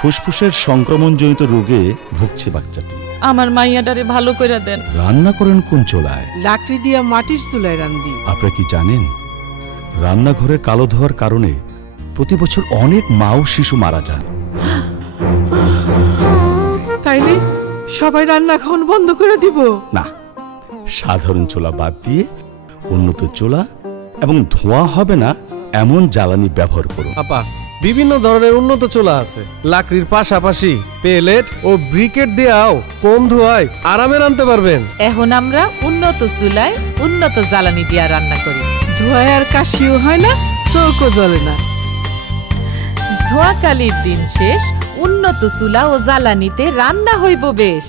ফুসফুসের সংক্রমণজনিত রোগে ভুগছে বাচ্চাটি। আমার মাইয়াটারে ভালো করে দেন। রান্না করেন কোন চুলায়? লাকড়ি দিয়া মাটির চুলায় রান্ধি। আপনি কি জানেন রান্নাঘরের কালো ধোয়ার কারণে প্রতি বছর অনেক মা ও শিশু মারা যান? তাইলে সবাই রান্না খাওয়ান বন্ধ করে দিব? না, সাধারণ চুলা বাদ দিয়ে উন্নত চুলা এবং ধোঁয়া হবে না এমন জ্বালানি ব্যবহার করুন। আপা, বিভিন্ন ধরনের উন্নত চুলা আছে। লাকড়ির পাশাপাশি পেলেট ও ব্রিকেট দিয়েও কম ধোঁয়ায় আরামে রাঁধতে পারবেন। এখন আমরা উন্নত চুলায় উন্নত জ্বালানি দিয়া রান্না করি। ধোঁয়ায় আর কাশিও হয় না, চৌকও জ্বলে না। ধোঁয়াকালির দিন শেষ, উন্নত চুলা ও জ্বালানিতে রান্না হইব বেশ।